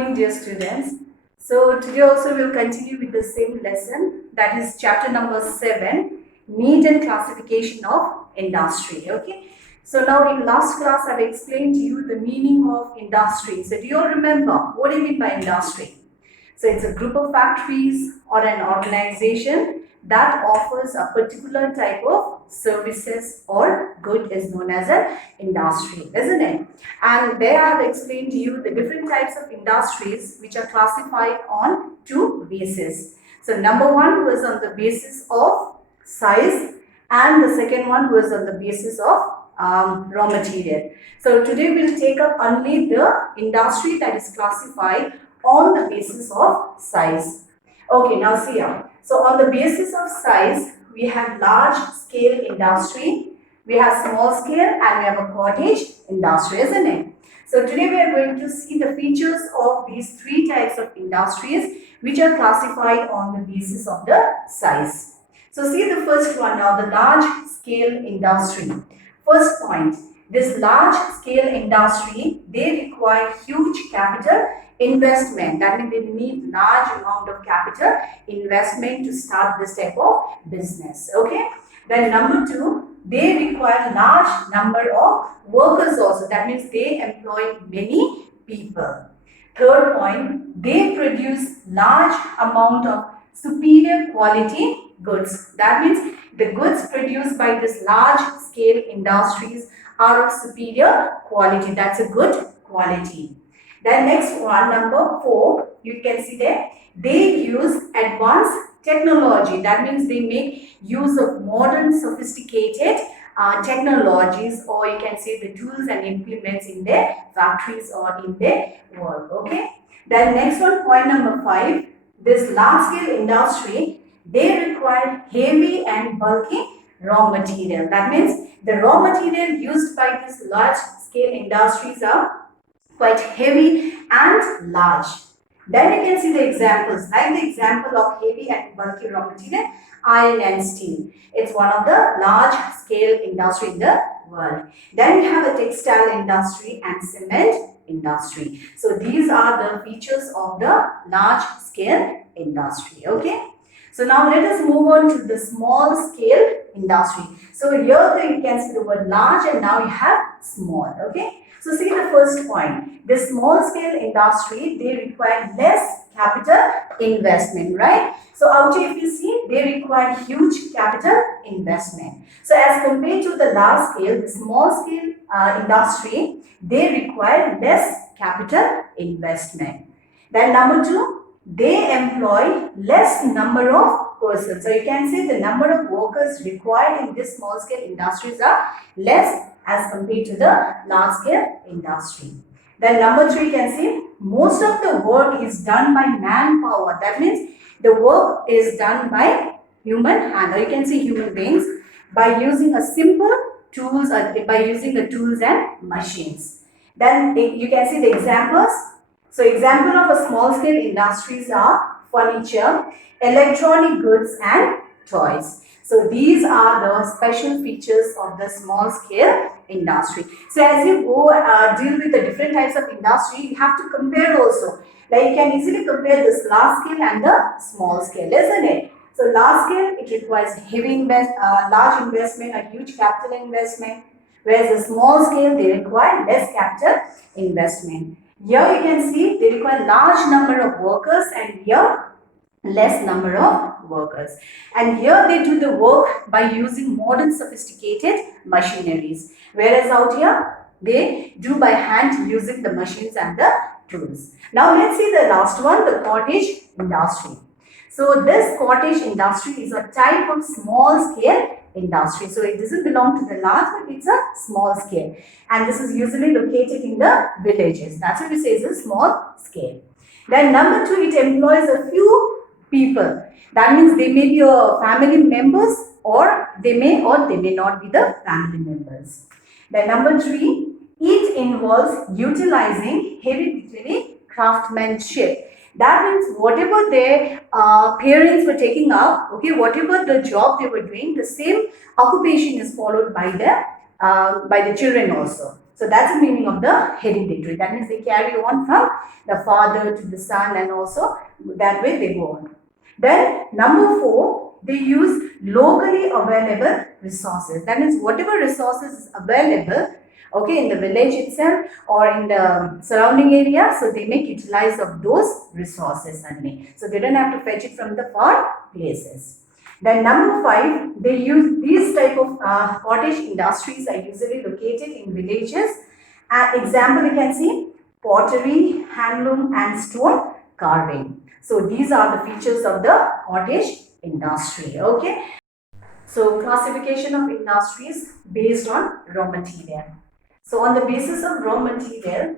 morning, dear students. So today also we'll continue with the same lesson, that is chapter number 7, Need and Classification of Industry. Okay. So now in last class I've explained to you the meaning of industry. So do you all remember what do you mean by industry? So it's a group of factories or an organization that offers a particular type of services or good is known as an industry, isn't it? And there I have explained to you the different types of industries which are classified on two bases. So number one was on the basis of size and the second one was on the basis of raw material. So today we'll take up only the industry that is classified on the basis of size. Okay, now see here. So on the basis of size, we have large scale industry, we have small scale, and we have a cottage industry, isn't it? So today we are going to see the features of these three types of industries which are classified on the basis of the size. So see the first one now, the large scale industry. First point, this large scale industry, they require huge capital investment. That means they need large amount of capital investment to start this type of business. Okay. Then number two, they require large number of workers also. That means they employ many people. Third point, they produce large amount of superior quality goods. That means the goods produced by this large scale industries are of superior quality. That's a good quality. Then next one, number 4, you can see there, they use advanced technology. That means they make use of modern sophisticated technologies, or you can say the tools and implements in their factories or in their work. Okay. Then next one, point number 5, this large scale industry, they require heavy and bulky raw material. That means the raw material used by these large scale industries are quite heavy and large. Then you can see the examples, like the example of heavy and bulky raw material, iron and steel. It's one of the large scale industry in the world. Then you have the textile industry and cement industry. So these are the features of the large scale industry. Okay. So now let us move on to the small scale industry. So here you can see the word large and now you have small. Okay. So see the first point. The small scale industry, they require less capital investment, right? So out here if you see, they require huge capital investment. So as compared to the large scale, the small scale industry, they require less capital investment. Then number 2, they employ less number of persons. So you can say the number of workers required in this small scale industries are less as compared to the large scale industry. Then number 3, you can see most of the work is done by manpower. That means the work is done by human hand, or you can say human beings, by using a simple tools, or by using the tools and machines. Then you can see the examples. So example of a small scale industries are furniture, electronic goods and toys. So these are the special features of the small scale industry. So as you go deal with the different types of industry, you have to compare also. Like you can easily compare this large scale and the small scale, isn't it? So large scale, it requires heavy large investment, a huge capital investment, whereas the small scale, they require less capital investment. Here you can see they require large number of workers and here less number of workers. And here they do the work by using modern sophisticated machineries. Whereas out here they do by hand using the machines and the tools. Now let's see the last one, the cottage industry. So this cottage industry is a type of small scale industry. So it doesn't belong to the large, but it's a small scale. And this is usually located in the villages. That's what we say is a small scale. Then number 2, it employs a few people. That means they may be family members or they may not be the family members. Then number 3, it involves utilizing heavy craftsmanship. That means whatever their parents were taking up, okay, whatever the job they were doing, the same occupation is followed by the children also. So that's the meaning of the hereditary. That means they carry on from the father to the son, and also that way they go on. Then number 4, they use locally available resources. That means whatever resources is available, okay, in the village itself or in the surrounding area, so they make utilize of those resources only. So they don't have to fetch it from the far places. Then number 5, they use these type of cottage industries are usually located in villages. Example you can see pottery, handloom and stone carving. So these are the features of the cottage industry. Okay. So classification of industries based on raw material. So on the basis of raw material,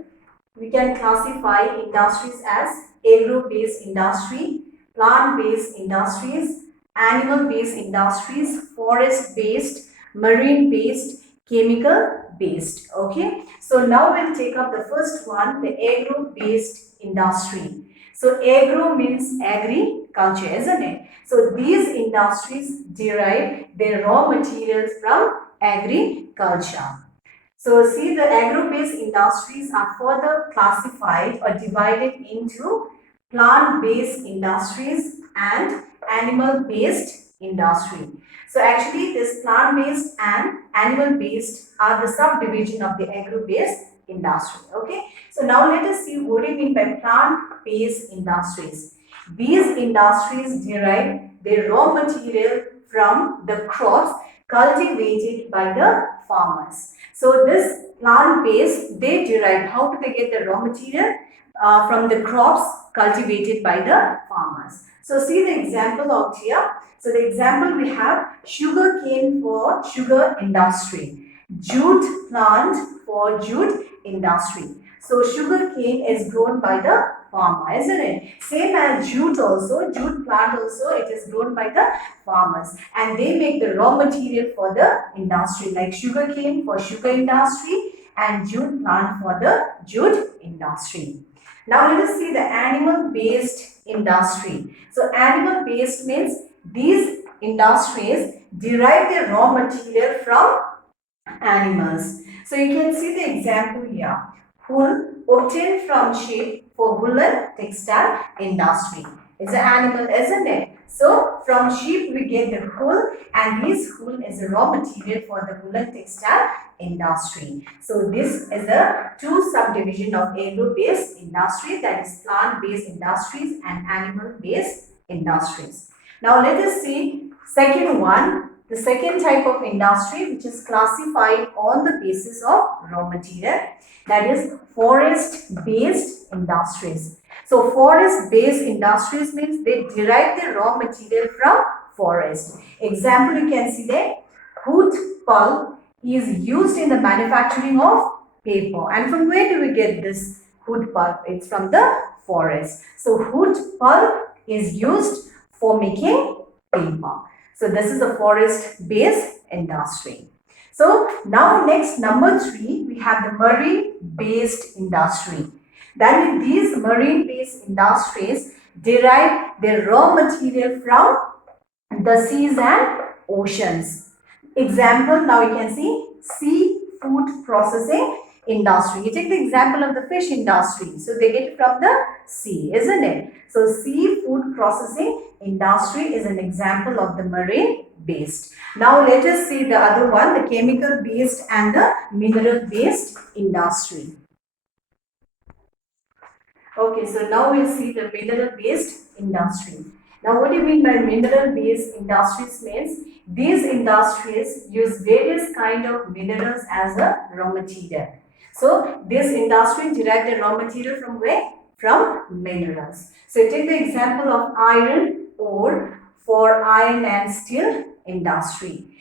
we can classify industries as agro-based industry, plant-based industries, animal-based industries, forest-based, marine-based, chemical-based. Okay. So now we'll take up the first one, the agro-based industry. So agro means agriculture, isn't it? So these industries derive their raw materials from agriculture. So see, the agro-based industries are further classified or divided into plant-based industries and animal-based industry. So actually this plant-based and animal-based are the subdivision of the agro-based industry. Okay. So now let us see what do you mean by plant-based industries. These industries derive their raw material from the crops cultivated by the farmers. So this plant-based, they derive, how do they get the raw material? From the crops cultivated by the farmers. So see the example out here. So the example we have sugar cane for sugar industry, jute plant for jute industry. So sugar cane is grown by the farmer, isn't it? Same as jute also, jute plant also, it is grown by the farmers, and they make the raw material for the industry, like sugar cane for sugar industry and jute plant for the jute industry. Now let us see the animal-based industry. So animal-based means these industries derive their raw material from animals. So you can see the example here. Wool obtained from sheep for woolen textile industry. It's an animal, isn't it? So from sheep we get the wool, and this wool is the raw material for the woolen textile industry. So this is a two subdivision of agro-based industry, that is plant-based industries and animal-based industries. Now let us see second one. The second type of industry which is classified on the basis of raw material, that is forest-based industries. So forest-based industries means they derive the raw material from forest. Example you can see there, wood pulp is used in the manufacturing of paper. And from where do we get this wood pulp? It's from the forest. So wood pulp is used for making paper. So this is a forest-based industry. So now next, number 3, we have the marine-based industry. That means these marine-based industries derive their raw material from the seas and oceans. Example, now you can see seafood processing industry. You take the example of the fish industry. So they get it from the sea, isn't it? So seafood processing industry is an example of the marine based. Now let us see the other one, the chemical based and the mineral based industry. Okay, so now we'll see the mineral based industry. Now what do you mean by mineral based industries? Means these industries use various kind of minerals as a raw material. So this industry derive the raw material from where? From minerals. So take the example of iron ore for iron and steel industry.